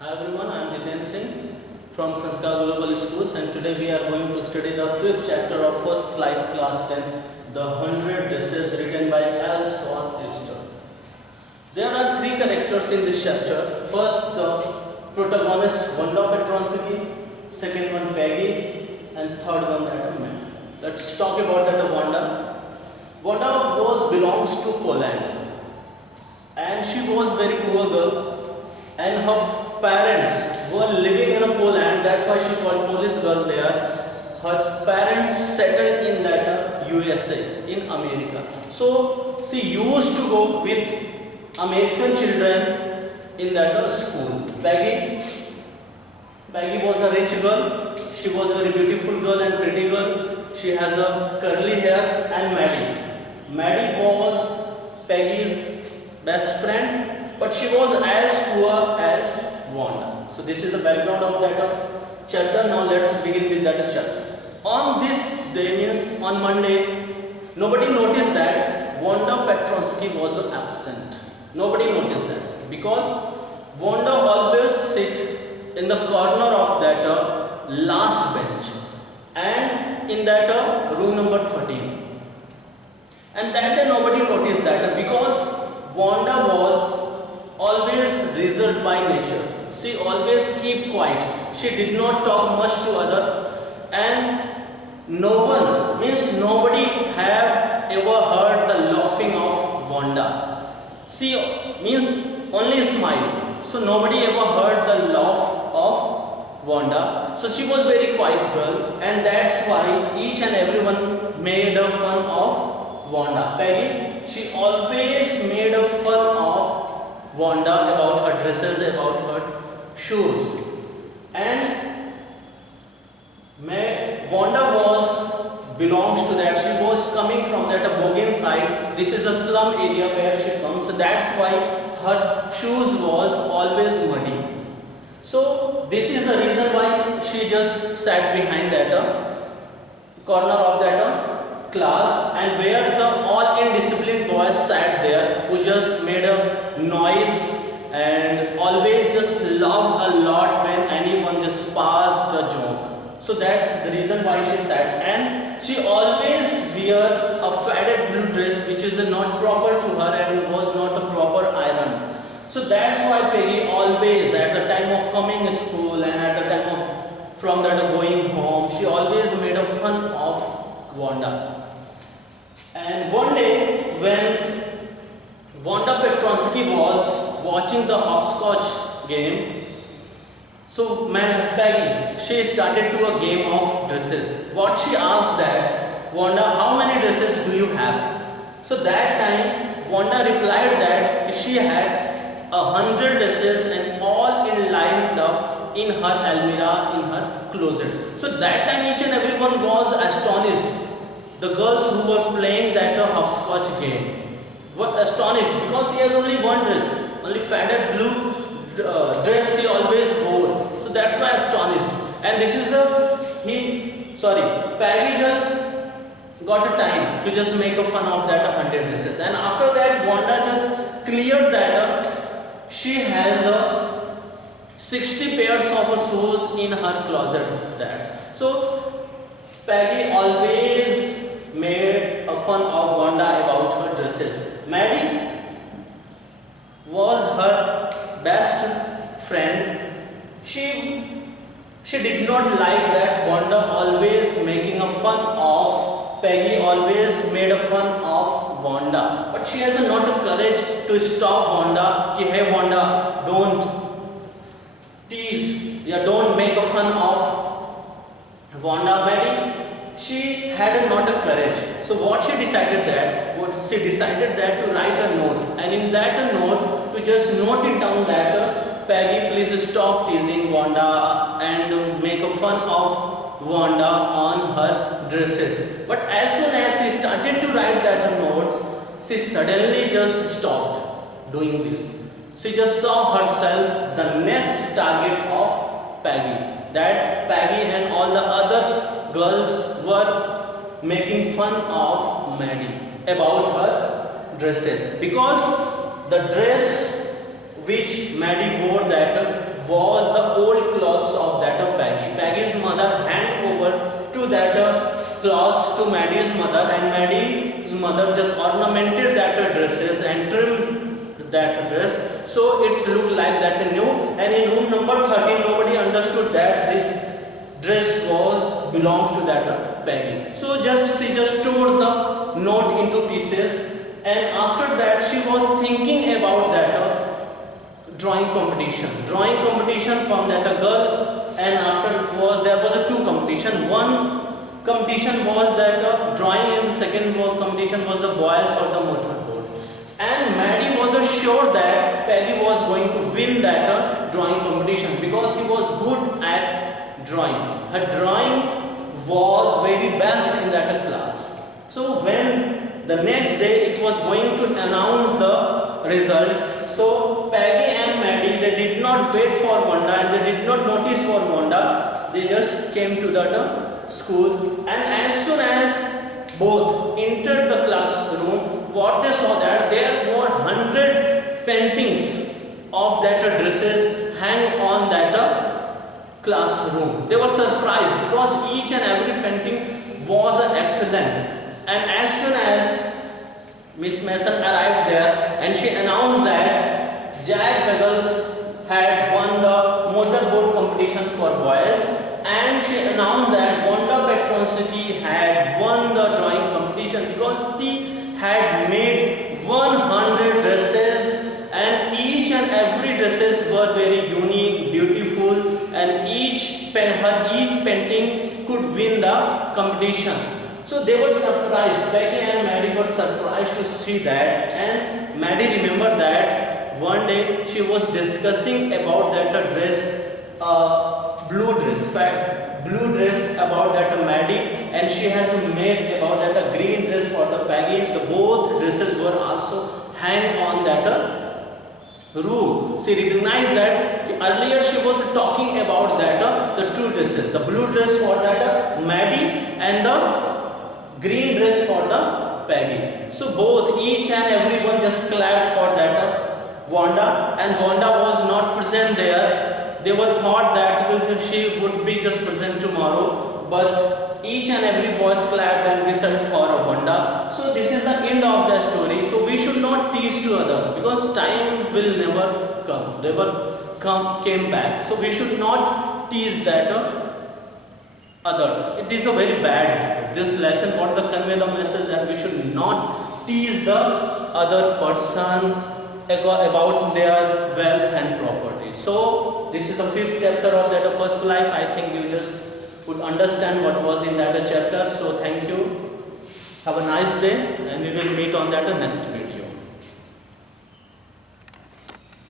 Hi everyone, I am Jiten Singh from Sanskar Global Schools, and today we are going to study the fifth chapter of First Flight Class 10, The 100 Dishes, written by Al Southeaster. There are three characters in this chapter. First, the protagonist Wanda Petronsky, second one Peggy, and third one that man. Let's talk about that Wanda. Wanda belongs to Poland, and she was very poor girl, and her parents were living in a Poland. That's why she called Polish girl there. Her parents settled in that USA, in America. So she used to go with American children in that school. Peggy was a rich girl. She was a very beautiful girl and pretty girl. She has a curly hair. And Maddie was Peggy's best friend, but she was as poor as Wanda. So this is the background of that chapter. Now let's begin with that chapter. On this day, means on Monday, nobody noticed that Wanda Petronsky was absent. Nobody noticed that because Wanda always sit in the corner of that last bench and in that room number 13. And that day nobody noticed that because Wanda was always reserved by nature. She always keep quiet. She did not talk much to other, and no one, means nobody have ever heard the laughing of Wanda. She means only smile. So nobody ever heard the laugh of Wanda. So she was very quiet girl, and that's why each and everyone made a fun of Wanda. Peggy, she always made a fun of Wanda about her dresses, about her shoes. And Wanda belongs to that. She was coming from that Bogan side. This is a slum area where she comes. So that's why her shoes was always muddy. So this is the reason why she just sat behind that corner of that class, and where the all indisciplined boys sat there who just made a noise and always just laughed a lot when anyone just passed a joke. So that's the reason why she sat, and she always wear a faded blue dress which is not proper to her and was not a proper iron. So that's why Peggy always at the time of coming to school and at the time of from that going home, she always made a fun of Wanda. And one day when Wanda Petronsky was watching the hopscotch game, so Peggy, she started to a game of dresses. What she asked that, Wanda, how many dresses do you have? So that time Wanda replied that she had 100 dresses and all in lined up in her almirah, in her closet. So that time each and everyone was astonished. The girls who were playing that hopscotch game were astonished because she has only one dress, only faded blue dress she always wore. So that's why astonished. And this is Peggy just got a time to just make a fun of that 100 dresses. And after that, Wanda just cleared that she has 60 pairs of shoes in her closet. So Peggy always made a fun of Wanda about her dresses. Maddie was her best friend. She did not like that Wanda always making a fun of Peggy, always made a fun of Wanda. But she has not the courage to stop Wanda. Ki, hey Wanda, don't tease, don't make a fun of Wanda. Maddie, she had not a courage. So what she decided that to write a note, and in that note to just note it down that Peggy, please stop teasing Wanda and make a fun of Wanda on her dresses. But as soon as she started to write that notes, she suddenly just stopped doing this. She just saw herself the next target of Peggy. That Peggy and all the other girls were making fun of Maddie about her dresses, because the dress which Maddie wore that was mother, and Maddie's mother just ornamented that dresses and trimmed that dress, so it's looked like that new. And in room number 13, nobody understood that this dress was belonged to that Peggy. So she just tore the note into pieces, and after that she was thinking about that drawing competition from that girl. And after there was a two competition. One competition was that drawing, and the second competition was the boys for the motorboat. And Maddie was sure that Peggy was going to win that drawing competition because he was good at drawing. Her drawing was very best in that class. So when the next day it was going to announce the result, so Peggy and Maddie, they did not wait for Wanda, and they did not notice for Wanda. They just came to that school, and as soon as both entered the classroom, what they saw that there were 100 paintings of that dresses hang on that classroom. They were surprised because each and every painting was excellent. And as soon as Miss Mason arrived there, and she announced that Jack Buggles had won the motorboat competition for boys, and she announced that Wanda Petronsky had won the drawing competition because she had made 100 dresses, and each and every dresses were very unique, beautiful, and each painting could win the competition. So they were surprised. Peggy and Maddie were surprised to see that, and Maddie remembered that one day she was discussing about that dress, blue dress about that Maddie, and she has made about that green dress for the Peggy. The both dresses were also hang on that room. She recognized that earlier she was talking about that the two dresses, the blue dress for that Maddie and the green dress for the Peggy. So both, each and everyone just clapped for that Wanda, and Wanda was not present there. They were thought that she would be just present tomorrow, but each and every boy clapped and whistled for a Wanda. So this is the end of the story. So we should not tease to others because time will never come. Came back. So we should not tease that others. It is a very bad habit. This lesson what the convey the message that we should not tease the other person about their wealth and property. So this is the 5th chapter of that first life. I think you just would understand what was in that chapter. So thank you. Have a nice day, and we will meet on that next video.